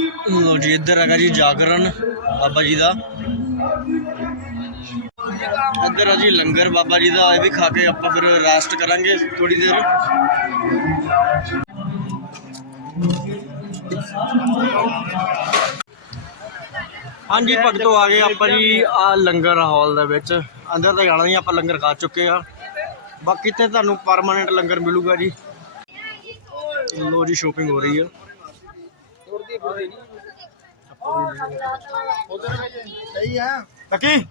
ਲੋ ਜੀ, ਇੱਧਰ ਹੈਗਾ ਜੀ ਜਾਗਰਣ ਬਾਬਾ ਜੀ ਦਾ। ਇੱਧਰ ਆ ਜੀ ਲੰਗਰ ਬਾਬਾ ਜੀ ਦਾ, ਇਹ ਵੀ ਖਾ ਕੇ ਆਪਾਂ ਫਿਰ ਰੈਸਟ ਕਰਾਂਗੇ ਥੋੜੀ ਦੇਰ। ਹਾਂਜੀ, ਭਗਤੋ ਆ ਗਏ ਆਪਾਂ ਜੀ, ਆ ਲੰਗਰ ਹਾਲ ਦੇ ਵਿੱਚ। ਅੰਦਰ ਤਾਂ ਜਾਣਾ ਨਹੀਂ, ਆਪਾਂ ਲੰਗਰ ਖਾ ਚੁੱਕੇ ਆ। ਬਾਕੀ ਤੇ ਤੁਹਾਨੂੰ ਪਰਮਾਨੈਂਟ ਲੰਗਰ ਮਿਲੂਗਾ ਜੀ। ਲੋ ਜੀ ਸ਼ੋਪਿੰਗ ਹੋ ਰਹੀ ਆ। ਲੱਕੀ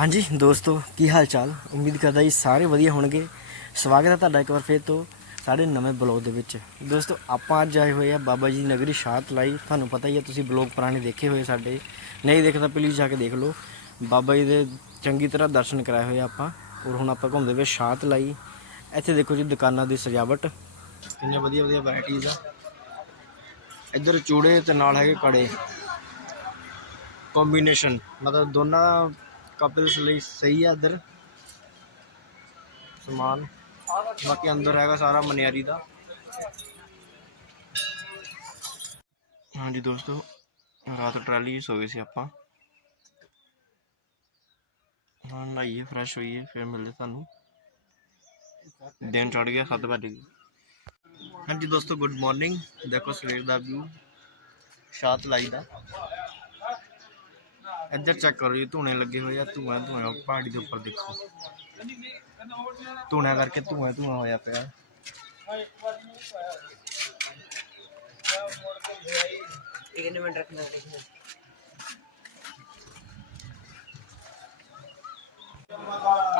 ਹਾਂਜੀ, ਦੋਸਤੋ, ਕੀ ਹਾਲ ਚਾਲ ਉਮੀਦ ਕਰਦਾ ਜੀ ਸਾਰੇ ਵਧੀਆ ਹੋਣਗੇ। ਸਵਾਗਤ ਹੈ ਤੁਹਾਡਾ ਇੱਕ ਵਾਰ ਫੇਰ ਤੋਂ ਸਾਡੇ ਨਵੇਂ ਬਲੌਗ ਦੇ ਵਿੱਚ। ਦੋਸਤੋ, ਆਪਾਂ ਅੱਜ ਆਏ ਹੋਏ ਆ ਬਾਬਾ ਜੀ ਦੀ ਨਗਰੀ ਸ਼ਾਤ ਲਾਈ। ਤੁਹਾਨੂੰ ਪਤਾ ਹੀ ਹੈ ਤੁਸੀਂ ਬਲੌਗ ਪੁਰਾਣੇ ਦੇਖੇ ਹੋਏ ਸਾਡੇ। ਨਹੀਂ ਦੇਖਦਾ ਪਲੀਜ਼ ਜਾ ਕੇ ਦੇਖ ਲਓ। ਬਾਬਾ ਜੀ ਦੇ ਚੰਗੀ ਤਰ੍ਹਾਂ ਦਰਸ਼ਨ ਕਰਾਏ ਹੋਏ ਆ ਆਪਾਂ ਔਰ ਹੁਣ ਆਪਾਂ ਘੁੰਮਦੇ ਵੇ ਸ਼ਾਤ ਲਾਈ। ਇੱਥੇ ਦੇਖੋ ਜੀ, ਦੁਕਾਨਾਂ ਦੀ ਸਜਾਵਟ। ਕਿੰਨੇ ਵਧੀਆ ਵਧੀਆ ਵੈਰਾਈਟੀਆਂ ਆ। ਇੱਧਰ ਚੂੜੇ ਤੇ ਨਾਲ ਹੈਗੇ ਕੜੇ। ਕੰਬੀਨੇਸ਼ਨ ਮਤਲਬ ਦੋਨਾਂ ਕਪਲਸ ਲਈ ਸਹੀ ਆ ਇੱਧਰ। ਸਮਾਨ। ਬਾਕੀ ਅੰਦਰ ਹੈਗਾ ਸਾਰਾ ਮਨਿਆਰੀ ਦਾ। ਹਾਂਜੀ ਦੋਸਤੋ, ਰਾਤ ਟਰਾਲੀ 'ਚ ਸੋ ਗਏ ਸੀ ਆਪਾਂ। ਹਾਂ ਨਹਾਈਏ ਫਰੈਸ਼ ਹੋਈਏ, ਫਿਰ ਮਿਲਦੇ ਤੁਹਾਨੂੰ। ਦਿਨ ਚੜ ਗਿਆ 7 ਵਜੇ ਹਾਂਜੀ ਦੋਸਤੋ ਗੁੱਡ ਮਾਰਨਿੰਗ ਦੇਖੋ ਸਵੇਰ ਦਾ ਵਿਊ ਸ਼ਾਤ ਲਾਈ ਦਾ। ਇੱਧਰ ਚੈੱਕ ਕਰੋ ਜੀ, ਧੂਣੇ ਲੱਗੇ ਹੋਏ ਆ, ਧੂਆਂ ਧੂਆਂ ਪਹਾੜੀ ਦੇ ਉੱਪਰ ਦੇਖੋ। ਧੂਣਾ ਕਰਕੇ ਧੂਆਂ ਧੂਆਂ ਹੋਇਆ ਪਿਆ। ਇੱਕ ਮਿੰਟ ਰੱਖਣਾ ਦੇਖਣਾ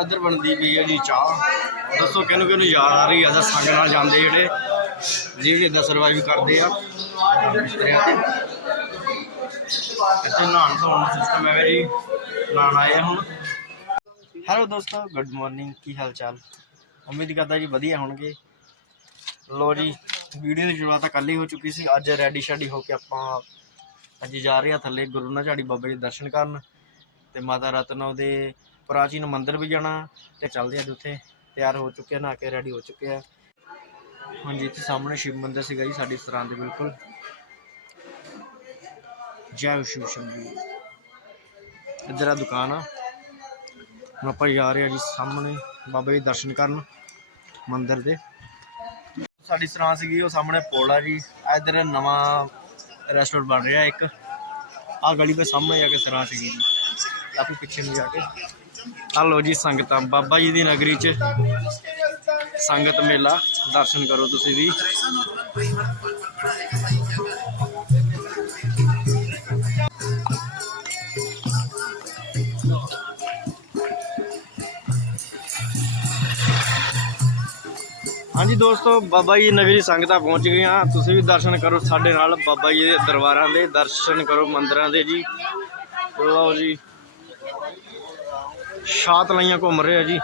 ਇੱਧਰ ਬਣਦੀ ਪਈ ਹੈ ਜੀ ਚਾਹ। ਦੱਸੋ ਕਿਹਨੂੰ ਕਿਹਨੂੰ ਯਾਦ ਆ ਰਹੀ ਹੈ ਦਾ ਸੰਗ ਨਾਲ ਜਾਂਦੇ ਜਿਹੜੇ ਜਿਹੜੇ ਇਦਾਂ ਸਰਵਾਈਵ ਕਰਦੇ ਆ। ਬਿਸਤਰਿਆਂ ਤੇ ਇੱਥੇ ਨਹਾਉਣ ਧੋਣ ਦਾ ਸਿਸਟਮ ਹੈ ਜੀ। ਨਹਾਉਣ ਆਏ ਹੁਣ। ਹੈਲੋ ਦੋਸਤੋ ਗੁੱਡ ਮਾਰਨਿੰਗ ਕੀ ਹਾਲ ਚਾਲ ਉਮੀਦ ਕਰਦਾ ਜੀ ਵਧੀਆ ਹੋਣਗੇ। ਲੋ ਜੀ, ਵੀਡੀਓ ਦੀ ਸ਼ੁਰੂਆਤ ਕੱਲ ਹੀ ਹੋ ਚੁੱਕੀ ਸੀ। ਅੱਜ ਰੈਡੀ ਸ਼ੈਡੀ ਹੋ ਕੇ ਆਪਾਂ ਅੱਜ ਜਾ ਰਹੇ ਆ ਥੱਲੇ ਗੁਰੂ ਨਾ ਝਾੜੀ ਬਾਬਾ ਜੀ ਦੇ ਦਰਸ਼ਨ ਕਰਨ ਤੇ ਮਾਤਾ ਰਤਨਾ ਦੇ ਪ੍ਰਾਚੀਨ ਮੰਦਿਰ ਵੀ ਜਾਣਾ ਤੇ ਚੱਲਦੇ ਅੱਜ ਉੱਥੇ। ਤਿਆਰ ਹੋ ਚੁੱਕੇ ਆ, ਨਹਾ ਕੇ ਰੈਡੀ ਹੋ ਚੁੱਕੇ ਆ। ਹਾਂਜੀ, ਇੱਥੇ ਸਾਹਮਣੇ ਸ਼ਿਵ ਮੰਦਿਰ ਸੀਗਾ ਜੀ, ਸਾਡੀ ਸਰਾਂ ਦੇ ਬਿਲਕੁਲ। ਜੈ ਸ਼ਿਵ ਸ਼ੰਭੂ। ਇੱਧਰ ਆ ਦੁਕਾਨ ਆ। ਹੁਣ ਆਪਾਂ ਜਾ ਰਹੇ ਆ ਜੀ ਸਾਹਮਣੇ, ਬਾਬਾ ਜੀ ਦਰਸ਼ਨ ਕਰਨ ਮੰਦਿਰ ਦੇ। ਸਾਡੀ ਸਰਾਂ ਸੀਗੀ, ਉਹ ਸਾਹਮਣੇ ਪੁਲ ਆ ਜੀ। ਆ ਇੱਧਰ ਨਵਾਂ ਰੈਸਟੋਰੈਂਟ ਬਣ ਰਿਹਾ ਇੱਕ। ਆ ਗਲੀ ਦੇ ਸਾਹਮਣੇ ਜਾ ਕੇ ਸਰਾਂ ਸੀਗੀ ਜੀ। ਕਾਫੀ ਪਿੱਛੇ ਨੂੰ ਜਾ ਕੇ। ਆ ਜੀ ਸੰਗਤਾਂ, ਬਾਬਾ ਜੀ ਦੀ ਨਗਰੀ 'ਚ ਸੰਗਤ ਮੇਲਾ, ਦਰਸ਼ਨ ਕਰੋ ਤੁਸੀਂ ਵੀ। ਹਾਂਜੀ ਦੋਸਤੋ, ਬਾਬਾ ਜੀ ਦੀ ਨਗਰੀ ਸੰਗਤਾਂ ਪਹੁੰਚ ਗਈਆਂ। ਤੁਸੀਂ ਵੀ ਦਰਸ਼ਨ ਕਰੋ ਸਾਡੇ ਨਾਲ ਬਾਬਾ ਜੀ ਦੇ ਦਰਬਾਰਾਂ ਦੇ, ਦਰਸ਼ਨ ਕਰੋ ਮੰਦਰਾਂ ਦੇ ਜੀ। ਲਓ ਜੀ। ਸ਼ਾਤ ਲਾਈਆਂ ਘੁੰਮ ਰਹੇ ਜੀ।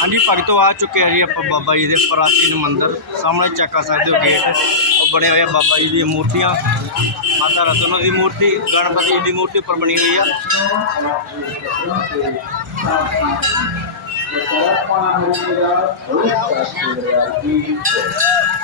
ਹਾਂਜੀ, ਭਗਤੋ ਆ ਚੁੱਕੇ ਆ ਜੀ ਆਪਾਂ ਬਾਬਾ ਜੀ ਦੇ ਪ੍ਰਾਚੀਨ ਮੰਦਿਰ। ਸਾਹਮਣੇ ਚੈੱਕ ਕਰ ਸਕਦੇ ਹੋ ਗੇਟ। ਉਹ ਬਣੇ ਹੋਏ ਆ ਬਾਬਾ ਜੀ ਦੀਆਂ ਮੂਰਤੀਆਂ। ਮਾਤਾ ਰਤਨਾ ਦੀ ਮੂਰਤੀ, ਗਣਪਤੀ ਜੀ ਦੀ ਮੂਰਤੀ ਉੱਪਰ ਬਣੀ ਹੋਈ ਆ। ਕਰੋ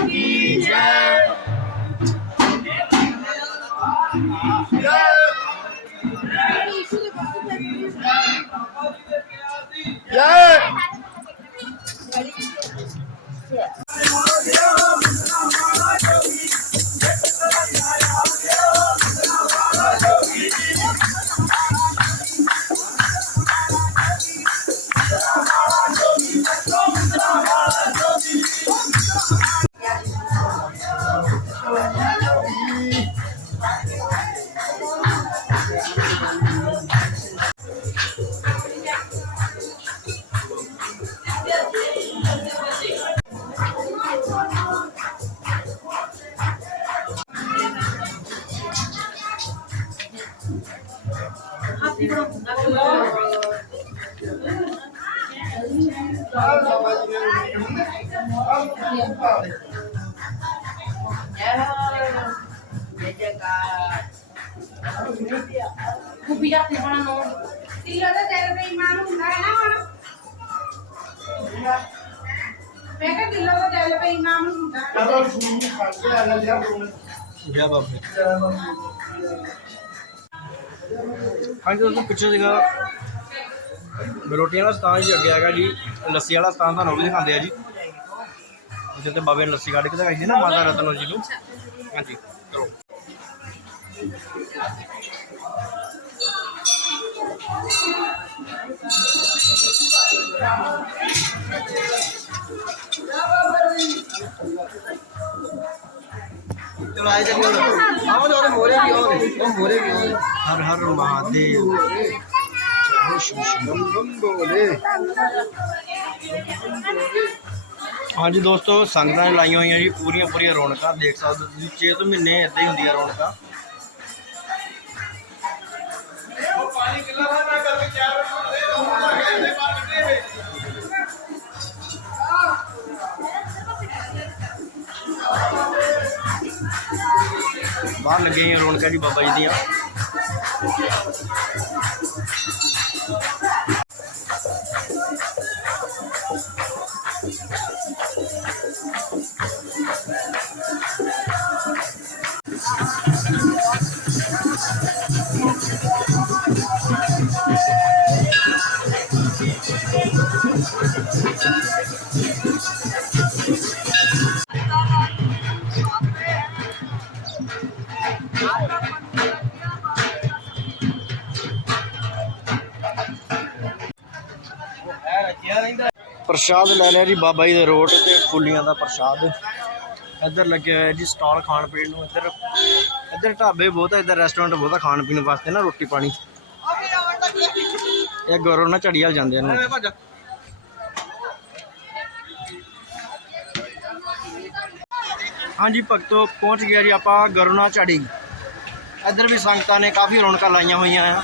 ਜੈ ਦਾ ਤੇ ਨੋ ਤਿੱਲਾ ਦਾ ਤੇਰੇ ਤੇ ਇਮਾਨ ਹੁੰਦਾ ਹੈ ਨਾ ਹੁਣ ਮੈਂ ਕਿਹਾ ਤਿੱਲਾ ਦਾ ਤੇਰੇ ਤੇ ਇਮਾਨ ਹੁੰਦਾ ਹੈ ਜੈ ਬਾਬੇ ਹਾਂਜੀ ਦੋਸਤੋ ਪਿੱਛੇ ਸੀਗਾ। ਰੋਟੀਆਂ ਵਾਲਾ ਸਥਾਨ ਜੀ, ਅੱਗੇ ਹੈਗਾ ਜੀ, ਲੱਸੀ ਵਾਲਾ ਸਥਾਨ, ਤੁਹਾਨੂੰ ਉਹ ਵੀ ਦਿਖਾਉਂਦੇ ਆ ਜੀ। ਜਿੱਥੇ ਬਾਬੇ ਨੇ ਲੱਸੀ ਕੱਢ ਕੇ ਦਿਖਾਈ ਸੀ ਨਾ ਮਾਤਾ ਰਤਨੋ ਜੀ ਨੂੰ ਹਾਂਜੀ ਚਲੋ ਚਲੋ ਆਏ ਚੱਲੀਏ ਆਓ ਨਾ ਮੋਰੇ ਵੀ ਆਓ ਉਹ ਮੋਰੇ ਵੀ ਆਓ ਹਰ ਹਰ ਮਹਾਦੇਵ ਹਾਂਜੀ ਦੋਸਤੋ, ਸੰਗਤਾਂ ਨੇ ਲਾਈਆਂ ਹੋਈਆਂ ਜੀ ਪੂਰੀਆਂ ਪੂਰੀਆਂ ਰੌਣਕਾਂ, ਦੇਖ ਸਕਦੇ ਹੋ ਤੁਸੀਂ 6 ਤੋਂ ਮਹੀਨੇ ਇੱਦਾਂ ਹੀ ਹੁੰਦੀਆਂ ਰੌਣਕਾਂ। ਬਾਹਰ ਲੱਗੀਆਂ ਹੋਈਆਂ ਰੌਣਕਾਂ ਜੀ ਬਾਬਾ ਜੀ ਦੀਆਂ। ਪ੍ਰਸ਼ਾਦ ਲੈ ਲਿਆ ਜੀ ਬਾਬਾ ਜੀ ਦੇ ਰੋਡ ਤੇ, ਫੁੱਲੀਆਂ ਦਾ ਪ੍ਰਸ਼ਾਦ। ਇੱਧਰ ਲੱਗਿਆ ਹੋਇਆ ਜੀ ਸਟਾਲ ਖਾਣ ਪੀਣ ਨੂੰ, ਇੱਧਰ ਇੱਧਰ ਢਾਬੇ ਬਹੁਤ ਆ, ਇੱਧਰ ਰੈਸਟੋਰੈਂਟ ਬਹੁਤ ਆ ਖਾਣ ਪੀਣ ਵਾਸਤੇ ਨਾ, ਰੋਟੀ ਪਾਣੀ। ਇਹ ਗੌਰਵ ਨਾਲ ਝੜੀਆਲ ਜਾਂਦੇ ਨੇ। ਹਾਂਜੀ, ਭਗਤੋ, ਪਹੁੰਚ ਗਿਆ ਜੀ ਆਪਾਂ ਗਰੁਣਾ ਝੜੀ। ਇੱਧਰ ਵੀ ਸੰਗਤਾਂ ਨੇ ਕਾਫੀ ਰੌਣਕਾਂ ਲਾਈਆਂ ਹੋਈਆਂ ਆ।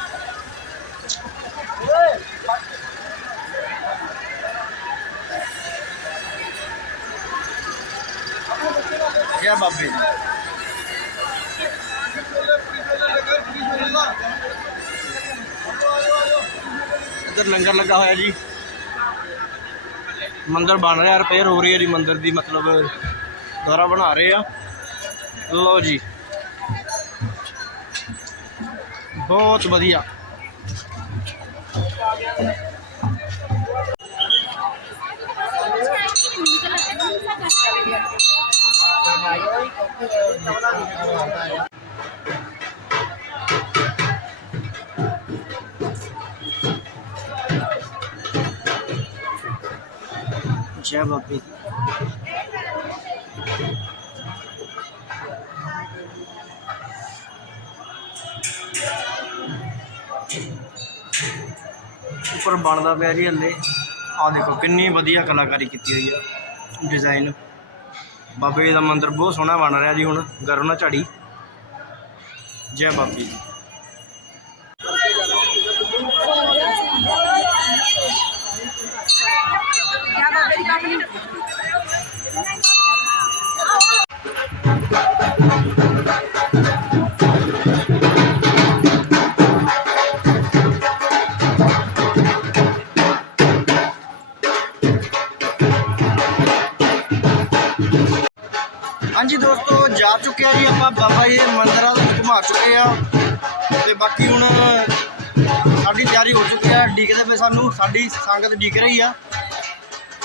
ਜੈ ਬਾਬੇ ਦੀ ਇੱਧਰ ਲੰਗਰ ਲੱਗਾ ਹੋਇਆ ਜੀ। ਮੰਦਿਰ ਬਣ ਰਿਹਾ ਰਿਪੇਅਰ ਹੋ ਰਹੀ ਹੈ ਜੀ ਮੰਦਿਰ ਦੀ, ਮਤਲਬ ਦੁਆਰਾ ਬਣਾ ਰਹੇ ਆ। ਲਓ ਜੀ। ਬਹੁਤ ਵਧੀਆ। ਜੈ ਬਾਬੇ ਦੀ ਉੱਪਰ ਬਣਦਾ ਪਿਆ ਜੀ ਹੱਲੇ। ਆਹ ਦੇਖੋ, ਕਿੰਨੀ ਵਧੀਆ ਕਲਾਕਾਰੀ ਕੀਤੀ ਹੋਈ ਆ ਡਿਜ਼ਾਈਨ ਬਾਬੇ ਜੀ ਦਾ ਮੰਦਿਰ ਬਹੁਤ ਸੋਹਣਾ ਬਣ ਰਿਹਾ ਜੀ ਹੁਣ ਗਰਵਨਾ ਝਾੜੀ। ਜੈ ਬਾਬੇ ਜੀ। ਹਾਂਜੀ ਦੋਸਤੋ, ਜਾ ਚੁੱਕੇ ਆ ਜੀ ਆਪਾਂ ਬਾਬਾ ਜੀ ਦੇ ਮੰਦਰਾਂ ਨੂੰ ਵਿੱਚ ਘੁਮਾ ਚੁੱਕੇ ਆ। ਤੇ ਬਾਕੀ ਹੁਣ ਸਾਡੀ ਤਿਆਰੀ ਹੋ ਚੁੱਕੀ ਆ, ਡੀਕਦੇ ਪਏ ਸਾਨੂੰ, ਸਾਡੀ ਸੰਗਤ ਡੀਕ ਰਹੀ ਆ।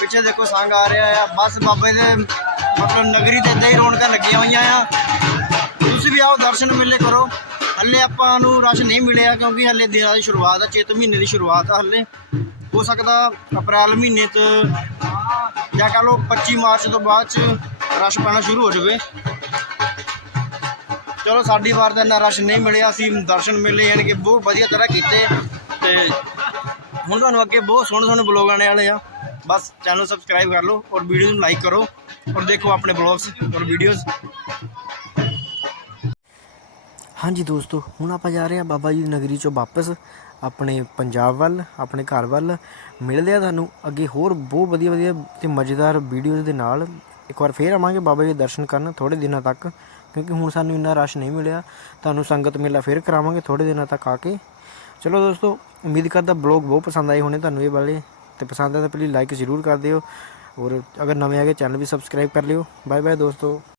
ਪਿੱਛੇ ਦੇਖੋ ਸੰਗ ਆ ਰਿਹਾ ਆ, ਬਸ ਬਾਬੇ ਦੇ ਮਤਲਬ ਨਗਰੀ ਤੇ ਇੱਦਾਂ ਹੀ ਰੌਣਕਾਂ ਲੱਗੀਆਂ ਹੋਈਆਂ ਆ। ਤੁਸੀਂ ਵੀ ਆਓ, ਦਰਸ਼ਨ ਮੇਲੇ ਕਰੋ। ਹੱਲੇ ਆਪਾਂ ਨੂੰ ਰਸ਼ ਨਹੀਂ ਮਿਲਿਆ ਕਿਉਂਕਿ ਹੱਲੇ ਦਿਨਾਂ ਦੀ ਸ਼ੁਰੂਆਤ ਆ, ਚੇਤ ਮਹੀਨੇ ਦੀ ਸ਼ੁਰੂਆਤ ਆ ਹੱਲੇ। ਹੋ ਸਕਦਾ ਅਪ੍ਰੈਲ ਮਹੀਨੇ ਚ ਜਾਂ ਕਹ ਲਓ 25 ਮਾਰਚ ਤੋਂ ਬਾਅਦ ਚ ਰਸ਼ ਪੈਣਾ ਸ਼ੁਰੂ ਹੋ ਜਾਵੇ। ਚਲੋ ਸਾਡੀ ਵਾਰ ਤਾਂ ਇੰਨਾ ਰਸ਼ ਨਹੀਂ ਮਿਲਿਆ, ਅਸੀਂ ਦਰਸ਼ਨ ਮਿਲੇ ਯਾਨੀ ਕਿ ਬਹੁਤ ਵਧੀਆ ਤਰ੍ਹਾਂ ਕੀਤੇ ਤੇ ਹੁਣ ਤੁਹਾਨੂੰ ਅੱਗੇ ਬਹੁਤ ਸੋਹਣੇ ਸੋਹਣੇ ਬਲੌਗ ਆਣੇ ਵਾਲੇ ਆ। ਬਸ ਚੈਨਲ ਸਬਸਕ੍ਰਾਈਬ ਕਰ ਲਓ ਔਰ ਵੀਡੀਓ ਨੂੰ ਲਾਈਕ ਕਰੋ ਔਰ ਦੇਖੋ ਆਪਣੇ ਬਲੌਗਸ ਔਰ ਵੀਡੀਓਜ਼ ਹਾਂਜੀ ਦੋਸਤੋ, ਹੁਣ ਆਪਾਂ ਜਾ ਰਹੇ ਹਾਂ ਬਾਬਾ ਜੀ ਦੀ ਨਗਰੀ ਚੋਂ ਵਾਪਸ। ਆਪਣੇ ਪੰਜਾਬ ਵੱਲ, ਆਪਣੇ ਘਰ ਵੱਲ ਮਿਲਦੇ ਆ ਤੁਹਾਨੂੰ। ਅੱਗੇ ਹੋਰ ਬਹੁਤ ਵਧੀਆ ਵਧੀਆ ਤੇ ਮਜ਼ੇਦਾਰ ਵੀਡੀਓਜ਼ ਦੇ ਨਾਲ। ਇੱਕ ਵਾਰ ਫੇਰ ਆਵਾਂਗੇ ਬਾਬਾ ਜੀ ਦੇ ਦਰਸ਼ਨ ਕਰਨ ਥੋੜੇ ਦਿਨਾਂ ਤੱਕ, ਕਿਉਂਕਿ ਹੁਣ ਸਾਨੂੰ ਇੰਨਾ ਰਸ਼ ਨਹੀਂ ਮਿਲਿਆ। ਤੁਹਾਨੂੰ ਸੰਗਤ ਮੇਲਾ ਫੇਰ ਕਰਾਵਾਂਗੇ ਥੋੜੇ ਦਿਨਾਂ ਤੱਕ ਆ ਕੇ। ਚਲੋ ਦੋਸਤੋ, ਉਮੀਦ ਕਰਦਾ ਬਲੌਗ ਬਹੁਤ ਪਸੰਦ ਆਏ ਹੋਣੇ ਤੁਹਾਨੂੰ ਇਹ ਵਾਲੇ। ਤੇ ਪਸੰਦ ਆਏ ਤਾਂ ਪਲੀਜ਼ ਲਾਈਕ ਜ਼ਰੂਰ ਕਰ ਦਿਓ। ਔਰ ਅਗਰ ਨਵੇਂ ਆ ਗਏ ਚੈਨਲ ਵੀ ਸਬਸਕ੍ਰਾਈਬ ਕਰ ਲਿਓ। ਬਾਏ ਬਾਏ ਦੋਸਤੋ।